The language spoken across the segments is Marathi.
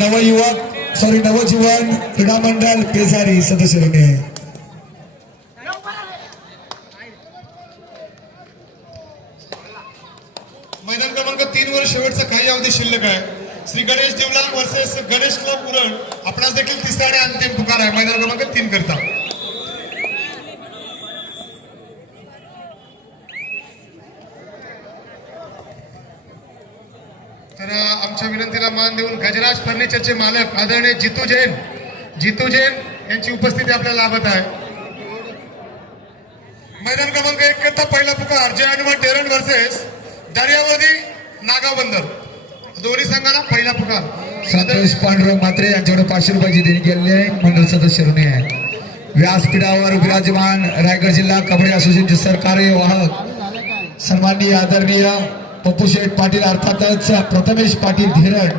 नवजीवन क्रीडा मंडळ पेजारी सदस्य रणे मैदान क्रमांक 3 वर शेवटचा काही अवधी शिल्लक आहे. Shri Ganesh Devlal versus Ganesh club Uran. आपणास देखील तिसरा आणि अंतिम पुकार आहे मैदान क्रमांक 3 करता. तर आमच्या विनंतीला मान देऊन गजराज फर्निचरचे मालक आदरणीय जितू जैन यांची उपस्थिती आपल्याला लाभत आहे. मैदान क्रमांक 1 करता पहिला पुकार जय हनुमान डेरन वर्सेस दर्यावर्दी नागाव बंदर. दोन्ही संघांना पहिला पुकार. संतोष पांडुरंग म्हात्रे यांच्याकडे 500 रुपयाची देणगी केलेली आहे. मंडळ सदस्य ऋणी आहे. व्यासपीठावर विराजमान रायगड जिल्हा कबड्डी असोसिएशनचे सरकारी वाहक सन्माननीय आदरणीय पप्पू शेठ पाटील अर्थातच प्रथमेश पाटील धीरण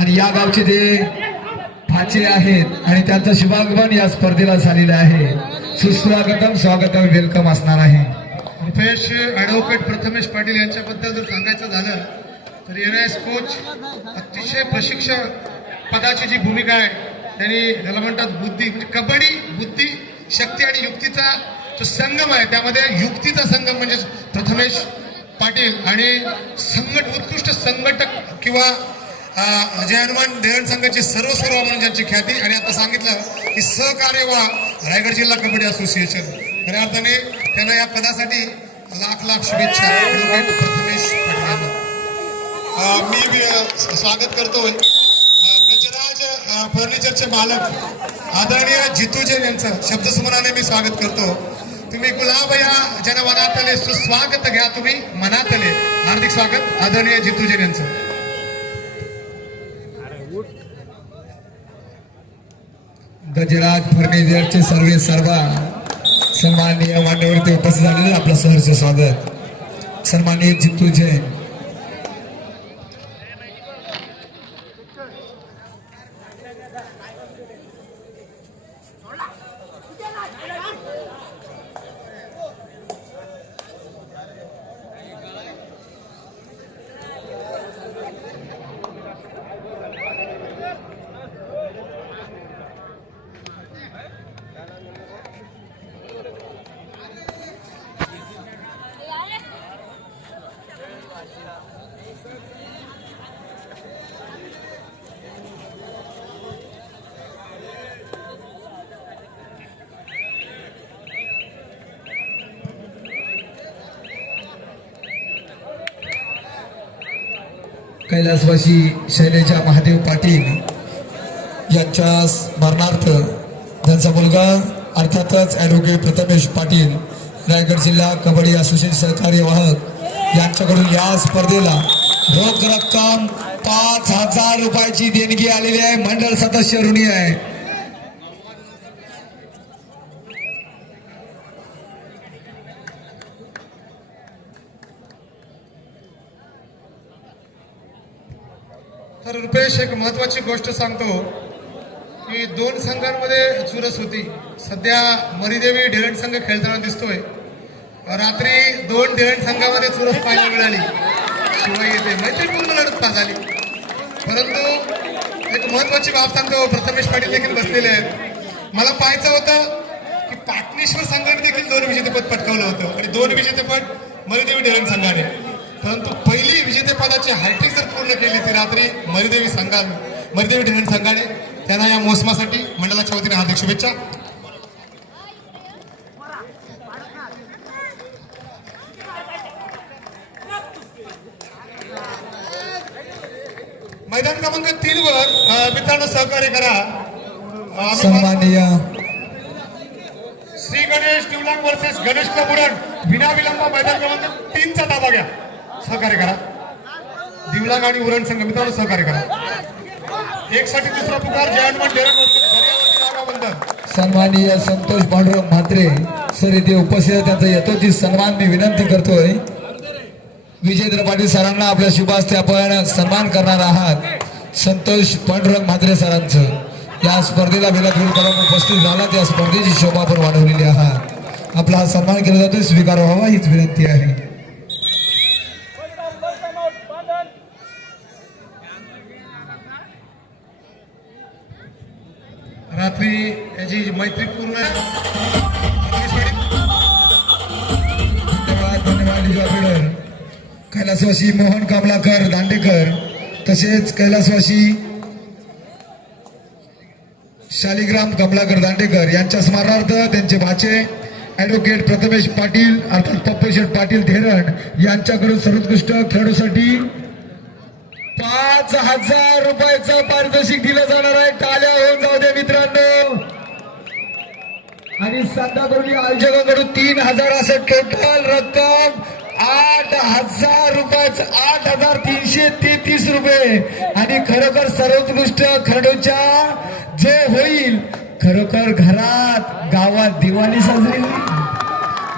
आणि या गावचे ते भाचे आहेत आणि त्यांचं शुभागमन या स्पर्धेला झालेलं आहे. सुस्वागतम स्वागतम वेलकम असणार आहे. रुपेश ॲडव्होकेट प्रथमेश पाटील यांच्याबद्दल जर सांगायचं झालं तर NIS कोच अतिशय प्रशिक्षक पदाची जी भूमिका आहे त्यांनी त्याला म्हणतात बुद्धी म्हणजे कबड्डी बुद्धी शक्ती आणि युक्तीचा जो संगम आहे त्यामध्ये युक्तीचा संगम म्हणजे प्रथमेश पाटील आणि उत्कृष्ट संघटक किंवा जय हनुमान देहण संघाची सर्वस्व म्हणून ज्यांची ख्याती आणि आता सांगितलं की सहकार्य वा रायगड जिल्हा कबड्डी असोसिएशन खऱ्या अर्थाने त्यांना या पदासाठी लाख शुभेच्छा. प्रथमेश पाटील मी स्वागत करतोय गजराज फर्निचरचे मालक आदरणीय जितू जैन यांचं शब्दसुमनाने मी स्वागत करतो. तुम्ही गुलाब या जनमनातले सुस्वागत घ्या. तुम्ही मनातले हार्दिक स्वागत आदरणीय जितू जैन यांचं. गजराज फर्निचरचे सर्व सन्माननीय मान्यवरती उपस्थित झालेले आपलं सहर्ष स्वागत. सन्माननीय जितू जैन. कैलासवासी शैलेजा महादेव पाटील यांच्या स्मरणार्थ त्यांचा मुलगा अर्थातच ॲडव्होकेट प्रथमेश पाटील रायगड जिल्हा कबड्डी असोसिएशन सहकार्य वाहक यांच्याकडून या स्पर्धेला रोख रक्कम 5,000 रुपयाची देणगी आलेली आहे. मंडळ सदस्य ऋणी आहे. तर रुपेश एक महत्वाची गोष्ट सांगतो की 2 संघांमध्ये चुरस होती. सध्या मरीदेवी ढेरण संघ खेळताना दिसतोय. रात्री 2 ढेरण संघामध्ये चुरस पाहायला मिळाली. शिवाय येते मैत्रीपूर्ण लढत झाली. परंतु एक महत्वाची बाब सांगतो प्रथमेश पाटील देखील बसलेले आहेत. मला पाहायचं होतं की पाटणेश्वर संघाने देखील 2 विजेतेपद पटकावलं होतं आणि 2 विजेतेपद मरीदेवी ढेरण संघाने. परंतु पहिली विजेतेपदाची हायटेक जर पूर्ण केली ती रात्री मरीदेवी ढेरण संघाने. त्यांना या मोसमासाठी मंडळाच्या वतीने हार्दिक शुभेच्छा. मैदान क्रमांक 3 वर मित्रांनो सहकार्य करा. सन्माननीय श्री गणेश देवलाल वर्सेस गणेश क्लब उरण. विनाविलंब मैदान क्रमांक 3 चा ताबा घ्या. सहकार्य करा. दिवलाग आणि उरण संघ मित्रांनो सहकार्य करा. 1 साठी तिसरा पुकार जय हनुमान डेरन वर्सेस दर्यावर्दी नागाव बंदर. सन्माननीय संतोष पांडुरंग म्हात्रे सर इथे उपस्थित त्यांचा यथोचित सन्मान मी विनंती करतोय. विजेंद्र पाटील सरांना आपल्या शुभ हस्ते आपण सन्मान करणार आहात. संतोष पांडुरंग म्हात्रे सरांचं या स्पर्धेला बिलादूर करून उपस्थित झाला. त्या स्पर्धेची शोभा आपण वाढवलेली आहात. आपला हा सन्मान केला जातो स्वीकार व्हावा हीच विनंती आहे. रात्री याची मैत्रीपूर्ण धन्यवाद लिजॉबिडर कैलासवासी मोहन कमलाकर दांडेकर तसेच कैलासवासी शालिग्राम कमलाकर दांडेकर यांच्या स्मरणार्थ त्यांचे भाचे ऍडव्होकेट प्रथमेश पाटील अर्थात पप्पूशेठ पाटील धेरण यांच्याकडून सर्वोत्कृष्ट खेळाडूसाठी 5,000 रुपयाचं पारितोषिक दिलं जाणार आहे. टाळ्या होऊन जाऊ दे मित्रांनो. आणि संध्याकाळी आयोजकांकडून 3,000 असं टोटल रक्कम 8,000 रुपयाचं 8,333 रुपये. आणि खरोखर सर्वोत्कृष्ट खेळाडूच्या जे होईल खरोखर घरात गावात दिवाळी साजरी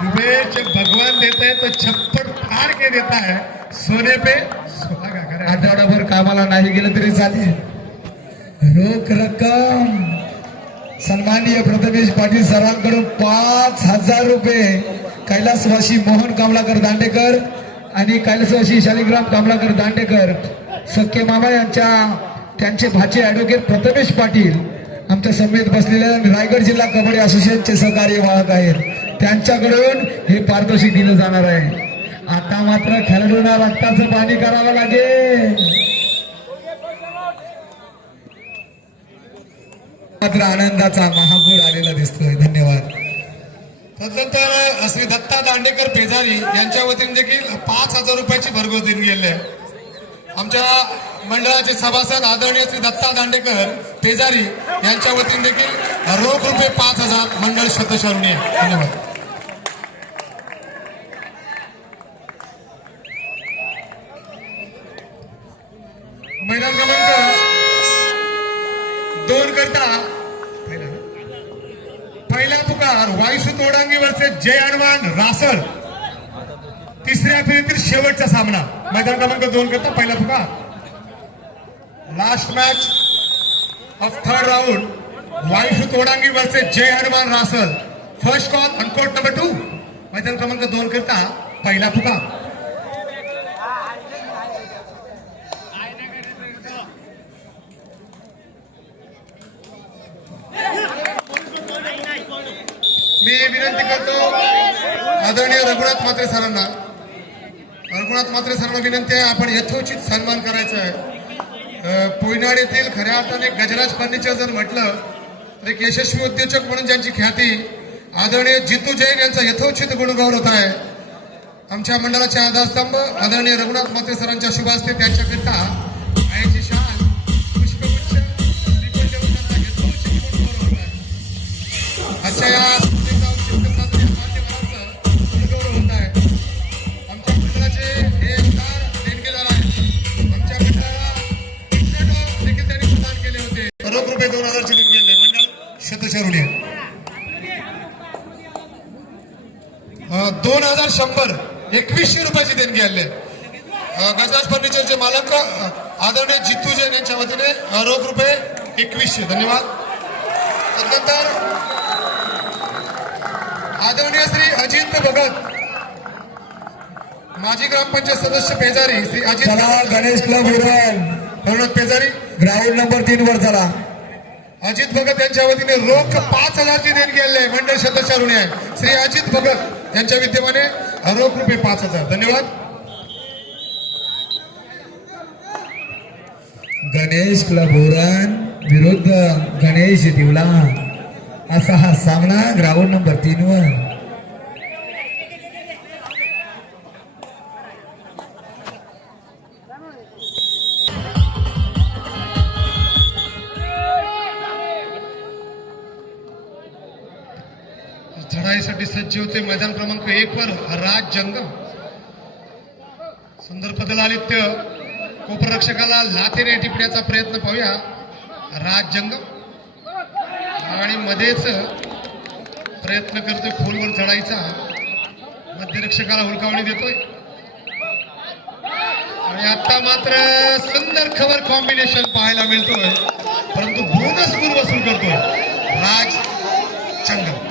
रुपये भगवान देते तो छप्पन फाड़ के देता है सोने पे सुहागा. आठवडाभर कामाला नाही गेलं तरी चालेल. रोख रक्कम सन्माननीय प्रथमेश पाटील सरांकडून 5,000 रुपये कैलासवासी मोहन कमलाकर दांडेकर आणि कैलासवासी शालिग्राम कमलाकर दांडेकर सख्खे मामा यांच्या त्यांचे भाचे ऍडव्होकेट प्रथमेश पाटील आमच्या समेत बसलेल्या रायगड जिल्हा कबड्डी असोसिएशनचे सहकार्य वाहक आहेत. त्यांच्याकडून हे पारितोषिक दिलं जाणार आहे. आता मात्र खेळाडूंना रक्ताचं पाणी करावं लागेल. मात्र आनंदाचा महापूर आलेला दिसतोय. धन्यवाद. तदनंतर श्री दत्ता दांडेकर पेजारी यांच्या वतीने देखील 5,000 रुपयाची भरघोस देणगी गेली आहे. आमच्या मंडळाचे सभासद आदरणीय श्री दत्ता दांडेकर पेजारी यांच्या वतीने देखील रोख रुपये 5,000 मंडळ शतशरुणी आहे. धन्यवाद. मैदान क्रमांक 2 करता पहिला पुकार वायुसू तोडांगी वर्सेस जय हनुमान रासळ. तिसऱ्या फेरीतील शेवटचा सामना मैदान क्रमांक 2 करता पहिला पुकार. Last match of third round वायुसू तोडांगी versus Jai Hanuman Rasal. First call on court number 2 मैदान क्रमांक 2 करता पहिला पुकार. मी विनंती करतो आदरणीय रघुनाथ म्हात्रे सरांना विनंती आहे आपण यथोचित सन्मान करायचा आहे. पोयनाड येथील खऱ्या अर्थाने गजराज फर्निचर जर म्हटलं तर एक यशस्वी उद्योजक म्हणून ज्यांची ख्याती आदरणीय जितू जैन यांचा यथोचित गुणगौरव होत आहे. आमच्या मंडळाचे आधारस्तंभ आदरणीय रघुनाथ म्हात्रे सरांच्या शुभ हस्ते त्यांच्याकरिता आईची शाल पुष्पगुच्छ श्रीफळ देऊन त्यांना यथोचित गुणगौरव होत आहे. अशा या रुपये 2,000 ची देणगी गेले मंडळ शतशरुणी. 2,100 2100 रुपयाची देणगी आले. गजराज फर्निचरचे मालक आदरणीय जितू जैन यांच्या वतीने रोख रुपये 2100. धन्यवाद. त्यानंतर आदरणीय श्री अजित भगत माजी ग्रामपंचायत सदस्य Pejari Shri Ajit Ganesh club Raghunath Pejari ground number 3 वर चला. अजित भगत यांच्या वतीने रोख 5,000 ची देणगी आहे. मंडळ शतशरुणी आहे. श्री अजित भगत यांच्या विद्यमाने रोख रुपये 5,000. धन्यवाद. गणेश क्लब उरण विरुद्ध गणेश दिवला असा हा सामना ग्राउंड नंबर 3 वर. चढाईसाठी सज्ज होते मैदान क्रमांक 1 वर राज जंगम. सुंदर पदलालित्य कोपरक्षकाला लाथेने टिपण्याचा प्रयत्न पाहूया. राज जंगम आणि मध्येच प्रयत्न करतोय खोलवर चढायचा. मध्यरक्षकाला हुलकावणी देतोय आणि आता मात्र सुंदर खबर कॉम्बिनेशन पाहायला मिळतोय परंतु बोनस गुण वसूल करतोय राज जंगम.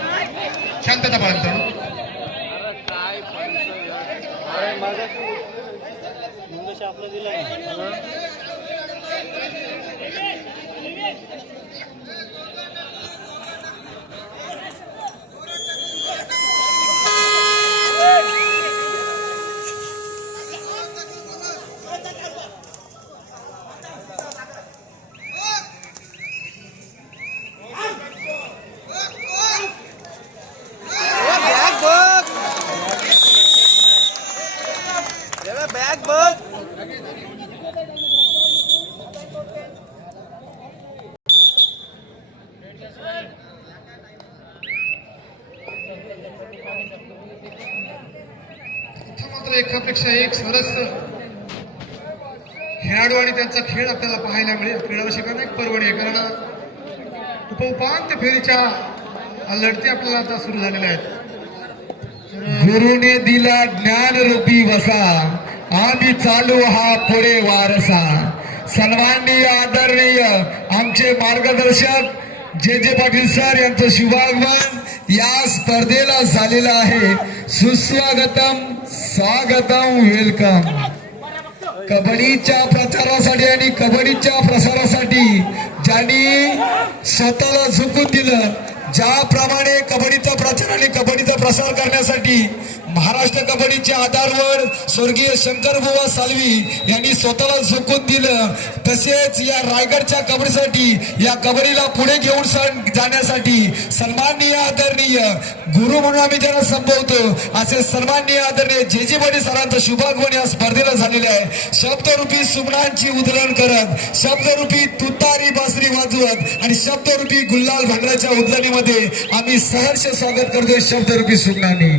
शांतता पाळून मात्र एकापेक्षा एक सरस खेळाडू आणि त्यांचा खेळ आपल्याला पाहायला मिळेल. क्रीडाविषयकांना एक पर्वणी आहे, कारण उपउपांत्य फेरीच्या लढती आपल्याला आता सुरू झालेल्या आहेत. गुरुने दिला ज्ञान रूपी वसा, आम्ही चालू हा पुढे वारसा. सन्माननीय आदरणीय आमचे मार्गदर्शक जे जे पाटील सर यांचं शुभागमन या स्पर्धेला झालेलं आहे. सुस्वागतम, स्वागतम, वेलकम. कबड्डीच्या प्रचारासाठी आणि कबड्डीच्या प्रसारासाठी ज्यांनी स्वतःला झुकून दिलं, ज्याप्रमाणे कबड्डीचा प्रचार आणि कबड्डीचा प्रसार करण्यासाठी महाराष्ट्र कबड्डीचे आधारवड स्वर्गीय शंकरबुवा सालवी यांनी स्वतःला झुकून दिलं, तसेच या रायगडच्या कबड्डीसाठी, या कबड्डीला पुढे घेऊन जाण्यासाठी सन्माननीय आदरणीय गुरु म्हणून आम्ही ज्यांना संबोधतो असे सन्माननीय आदरणीय जे जे पाटील सरांचं शुभागमन या स्पर्धेला झालेलं आहे. शब्दरूपी सुमनांची उधळण करत, शब्दरूपी तुतारी बासरी वाजवत आणि शब्दरूपी गुल्हाल भांगराच्या उधळणीमध्ये आम्ही सहर्ष स्वागत करतोय शब्दरूपी सुमनांनी.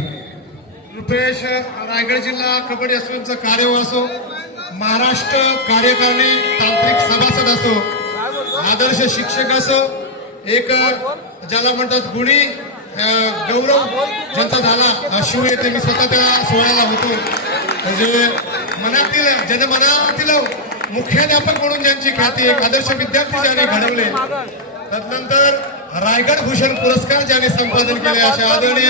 रुपेश, रायगड जिल्हा कबड्डी असोचा कार्यवाह असो, महाराष्ट्र कार्यकारिणी तांत्रिक सभासद असो, आदर्श शिक्षक असो, एक ज्याला म्हणतात गुणी गौरव ज्यांचा झाला शिव येथे, मी स्वतः त्या सोहळ्याला होतो. म्हणजे मनातील जनमनातील मुख्याध्यापक म्हणून ज्यांची ख्याती, एक आदर्श विद्यार्थी ज्याने घडवले, तदनंतर रायगड भूषण पुरस्कार ज्याने संपादन केले अशा आदरणीय,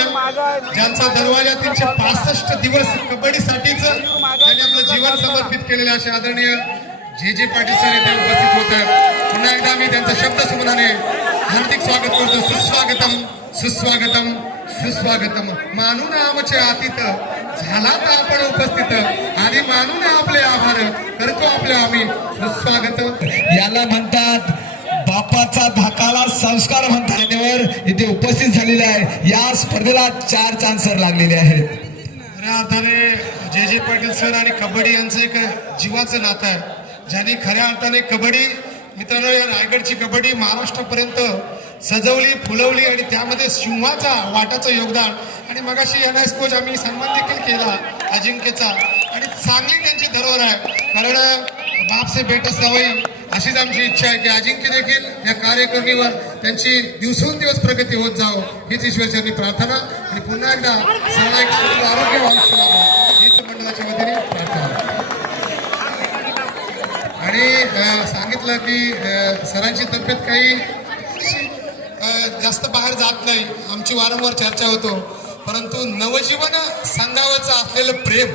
ज्यांचा दरवाजा 365 दिवस कबड्डीसाठीच त्यांनी आपलं जीवन समर्पित केलेले अशा आदरणीय जे जे पाटील सर येथे उपस्थित होत आहेत. पुन्हा एकदा मी त्यांचा शब्द सुमनाने हार्दिक स्वागत करतो. सुस्वागतम, सुस्वागतम, सुस्वागतम. मानून आमचे आतिथ झाला तर आपण उपस्थित आणि मानून आपले आभार करतो आपले आम्ही सुस्वागत. याला म्हणतात बापाचा धाकाला संस्कार म्हणतात. मान्यवर इथे उपस्थित झालेले आहे. या स्पर्धेला 4 चान्सर लागलेले आहेत. खऱ्या अर्थाने जे जे पाटील सर आणि कबड्डी यांचं एक जीवाचं नातं आहे, ज्यांनी खऱ्या अर्थाने कबड्डी, मित्रांनो या रायगडची कबड्डी महाराष्ट्रापर्यंत सजवली, फुलवली आणि त्यामध्ये सिंहाचा वाटाचं योगदान. आणि मगाशी NIS कोच आम्ही सन्मान देखील केला अजिंक्यचा, आणि चांगली त्यांची धरोहर आहे, कारण बाप से बेटा सवयी अशीच आमची इच्छा आहे की अजिंक्य देखील या कार्यक्रमीवर त्यांची दिवसेंदिवस प्रगती होत जावं हीच ईश्वरचरणी प्रार्थना. आणि पुन्हा एकदा सर्वांना एक सुखद आरोग्य आयुष्य लाभो हीच मंडळाच्या वतीने प्रार्थना. आणि सांगितलं की सरांची तब्येत काही जास्त बाहेर जात नाही, आमची वारंवार चर्चा होतो, परंतु नवजीवन संघावरचं असलेलं प्रेम,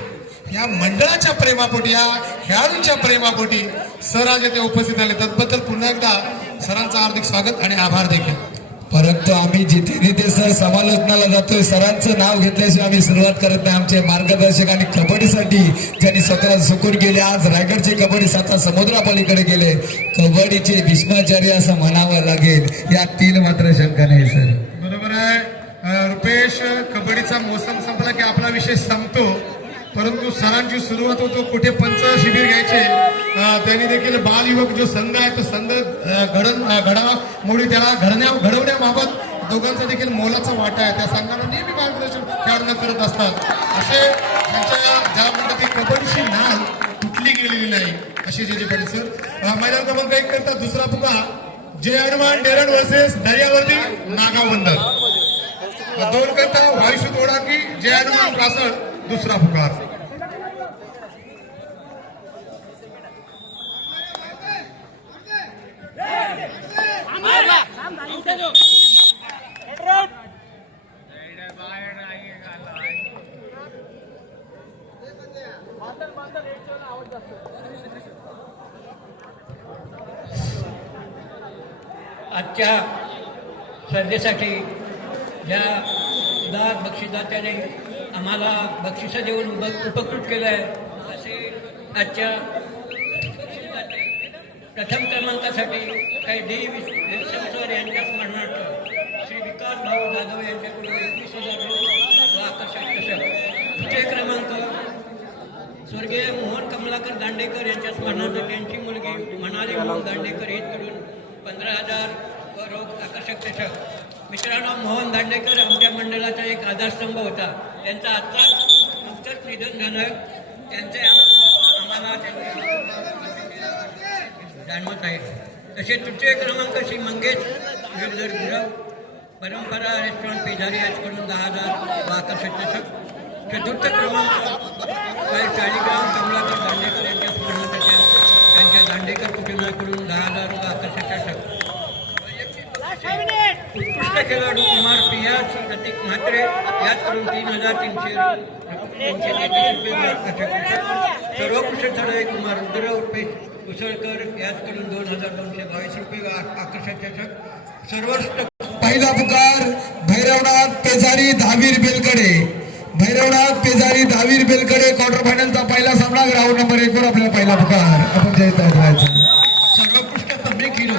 या मंडळाच्या प्रेमापोटी, या खेळाडूंच्या प्रेमापोटी सर आज येथे उपस्थित झाले, त्याबद्दल पुन्हा एकदा सरांचं हार्दिक स्वागत आणि आभार देखील. परंतु आम्ही जिथे तिथे सर समालोचनाला जातोय, सरांचं नाव घेतल्याशिवाय आम्ही सुरुवात करत नाही. आमचे मार्गदर्शक आणि कबड्डीसाठी ज्यांनी स्वतःला झुकून गेले, आज रायगडचे कबड्डी साता समुद्रापलीकडे गेले, कबड्डीचे भीष्माचार्य असं म्हणावं लागेल. या 3 मात्र शंका नाही सर. बरोबर आहे रुपेश. कबड्डीचा मोसम संपला की आपला विषय संपतो, परंतु सरांची सुरुवात होतो कुठे पंच शिबिर घ्यायचे. त्यांनी देखील बाल युवक जो संघ आहे तो संघ घडामोडी त्याला घडवण्याबाबत दोघांचा देखील मोलाचा वाटा आहे. त्या संघाला नेहमी मार्गदर्शन खेळाडूंना करत असतात. असे त्यांच्या ज्या म्हणतात की कबड्डीची नाल तुटली गेलेली नाही अशी जे जे पाटील सर. मैदान क्रमांक 1 करता दुसरा पुकार जय हनुमान डेरड वर्सेस दर्यावर्दी नागावंदर. 2 करता वायुशू तोडाकी जय हनुमान कासळ दुसरा पुकार. आजच्या स्पर्धेसाठी ज्या उदार बक्षीसदात्याने आम्हाला बक्षिसं देऊन उपकृत केलं आहे, असे आजच्या बक्षीसदाते प्रथम क्रमांकासाठी काही विल्सन सर यांच्या स्मरणार्थ श्री विकास भाऊ जाधव यांच्याकडून 21,000 व आकर्षक चषक. द्वितीय क्रमांक स्वर्गीय मोहन कमलाकर दांडेकर यांच्या स्मरणार्थ त्यांची मुलगी मनाली मोहन दांडेकर यांच्याकडून 15,000 व रोख आकर्षक चषक. मित्रांनो, मोहन दांडेकर आमच्या मंडळाचा एक आधारस्तंभ होता. त्यांचा आजचा निधन झालं त्यांचे आम्हाला जाणवत आहे. तसे तृतीय क्रमांक श्री मंगेश गिरधर गुरव परंपरा रेस्टॉरंट पेजारी याचकडून 10,000 व आकर्षक चषक. चतुर्थ क्रमांक शालिग्राम कमलाकर दांडेकर यांच्या स्मरणार्थ त्यांच्या दांडेकर कुटुंबाकडून 10,000 व आकर्षक चषक. उत्कृष्ट खेळाडू कुमार पियास प्रतीक म्हात्रे याचकडून 3,300 सर्वोत्कृष्ट खेळाडू कुमार रुद्र उर्फे कुसळकर याचकडून 2,222 रुपये व आकर्षक चषक. सर्वोत्कृष्ट पहिला पुकार भैरवनाथ पेजारी दहावीर बेलकडे. भैरवनाथ पेजारी दहावीर बेलकडे क्वार्टर फायनलचा पहिला सामना ग्राउंड नंबर 1 वर आपल्याला पहिला पुकार आपण जयताज राहायचा. सर्वोत्कृष्ट पब्लिक हिरो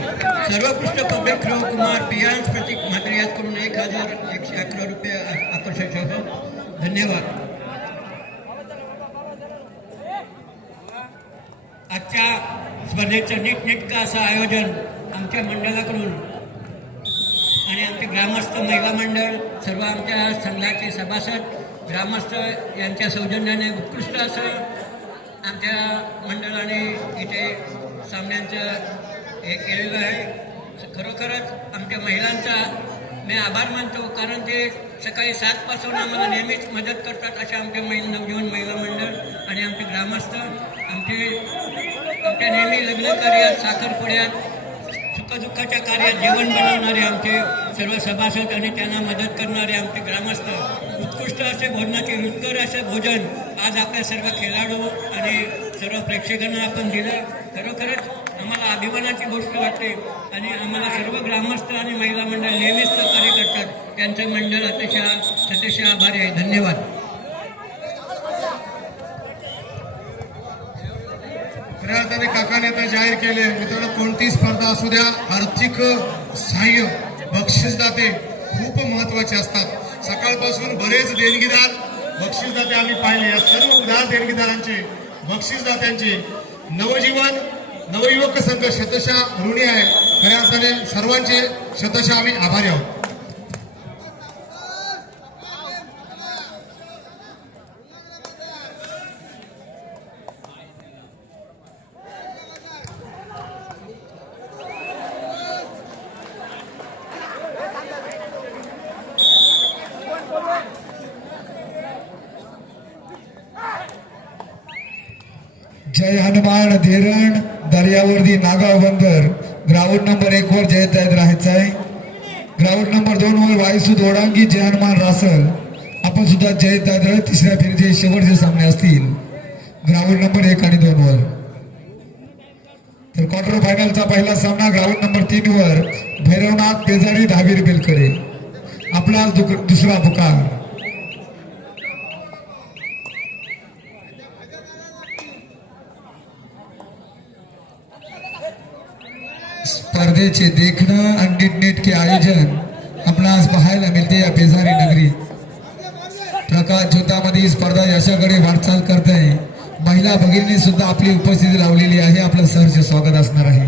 कुमार पियास प्रतीक म्हात्रे याचकडून 1,111 रुपये आकर्षक चषक. धन्यवाद. आजच्या स्पर्धेचं नीटनेटकं असं आयोजन आमच्या मंडळाकडून आणि आमचे ग्रामस्थ महिला मंडळ सर्व आमच्या संघाचे सभासद ग्रामस्थ यांच्या सौजन्याने उत्कृष्ट असं आमच्या मंडळाने इथे सामन्यांचं हे केलेलं आहे. खरोखरच आमच्या महिलांचा मी आभार मानतो, कारण ते सकाळी 7 पासून आम्हाला नेहमीच मदत करतात. अशा आमच्या नवजीवन महिला मंडळ आणि आमचे ग्रामस्थ आमच्या नेहमी लग्न कार्यात साखरपुड्यात सुखदुःखाच्या कार्यात जेवण बनवणारे आमचे सर्व सभासद आणि त्यांना मदत करणारे आमचे ग्रामस्थ. उत्कृष्ट असे भोजनाचे रुचकर असे भोजन आज आपल्या सर्व खेळाडू आणि सर्व प्रेक्षकांना आपण दिलं. खरोखरच आम्हाला अभिमानाची गोष्ट वाटते आणि आम्हाला सर्व ग्रामस्थ आणि महिला मंडळ नेहमीच सहकार्य करतात. त्यांचं मंडळ अतिशय आभारी आहे. धन्यवाद. खऱ्या अर्थाने काकाने आता जाहीर केले, मित्रांनो कोणती स्पर्धा असू द्या आर्थिक सहाय्य बक्षीसदाते खूप महत्वाचे असतात. सकाळपासून बरेच देणगीदार बक्षीसदाते आम्ही पाहिले. या सर्व उदार देणगीदारांचे बक्षीसदात्यांचे नवयुवक संघ शतशः ऋणी आहे. खऱ्या अर्थाने सर्वांचे शतशः आम्ही आभारी आहोत. जय हनुमान धेरण दर्यावर्दी नागाव बंदर ग्राउंड नंबर 1 वर जयताज राहायचं आहे. ग्राउंड नंबर 2 वर वायसू दोडांगी जय हनुमान रासल आपण सुद्धा जयताज राह. तिसऱ्या फेरीचे शेवटचे सामने असतील ग्राउंड नंबर 1 आणि 2 वर. तर क्वार्टर फायनलचा पहिला सामना ग्राउंड नंबर 3 वर भैरवनाथ पेजारी दहावीर बेलकडे आपला दुसरा पुकार. स्पर्धेचे देखणं आणि नीटनेटके आयोजन आपणास पाहायला मिळते या पेजारी नगरी. प्रकाश ज्योतामध्ये स्पर्धा यशाकडे वाटचाल करत आहे. महिला भगिनी सुद्धा आपली उपस्थिती लावलेली आहे. आपलं सहर्ष स्वागत असणार आहे.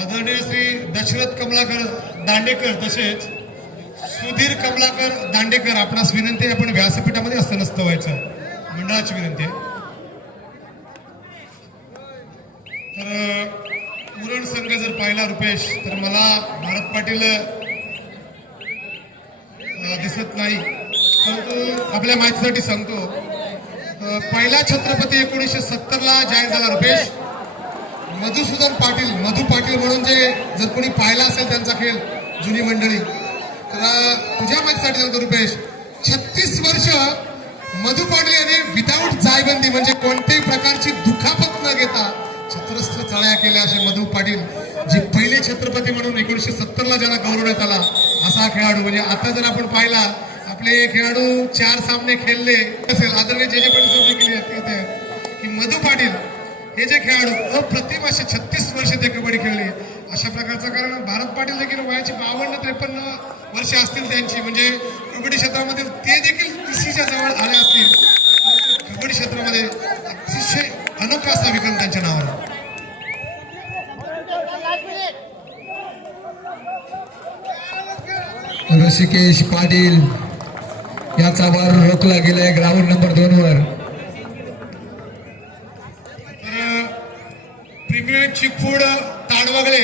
आदरणीय श्री दशरथ कमलाकर दांडेकर तसेच सुधीर कमलाकर दांडेकर आपणास विनंती आहे, आपण व्यासपीठामध्ये असं नसतं व्हायचं, मंडळाची विनंती आहे. तर मुरण संघ जर पाहिला रुपेश तर मला भारत पाटील दिसत नाही, परंतु आपल्या माहितीसाठी सांगतो. पहिला छत्रपती 1970ला जाहीर झाला रुपेश. मधुसूदन पाटील मधु पाटील म्हणून जे जर कोणी पाहिला असेल त्यांचा खेळ जुनी मंडळी, तर तुझ्या माहितीसाठी सांगतो रुपेश, 36 वर्ष मधु पाटील यांनी विदाऊट जायबंदी म्हणजे कोणत्याही प्रकारची दुखापत न घेता छत्रस्त्र चळ्या केल्या. असे मधु पाटील जे पहिले छत्रपती म्हणून 1970ला ज्यांना गौरवण्यात आला असा खेळाडू. म्हणजे आता जर आपण पाहिला आपले खेळाडू 4 सामने खेळले असेल, आदरणीय जे पाटील केली की मधु पाटील हे जे खेळाडू अप्रतिम असे 36 वर्ष ते कबड्डी खेळले अशा प्रकारचं. कारण भारत पाटील देखील वयाची 52-53 वर्ष असतील त्यांची, म्हणजे कबड्डी क्षेत्रामध्ये ते देखील 30च्या जवळ आले असतील. कबड्डी क्षेत्रामध्ये अतिशय अनोखा असा विक्रम त्यांच्या नावावर. ऋषिकेश पाटील याचा वार रोखला गेलाय ग्राउंड नंबर 2 वर. प्रीमियर चिकफूड ताडवागले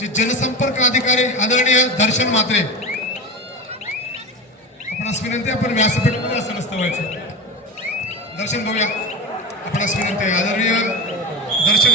जे जनसंपर्क अधिकारी आदरणीय दर्शन म्हात्रे, आपणास विनंती आपण व्यासपीठामध्ये असं नसतं व्हायचं. दर्शन बघूया, आपणास विनंती आहे आदरणीय दर्शन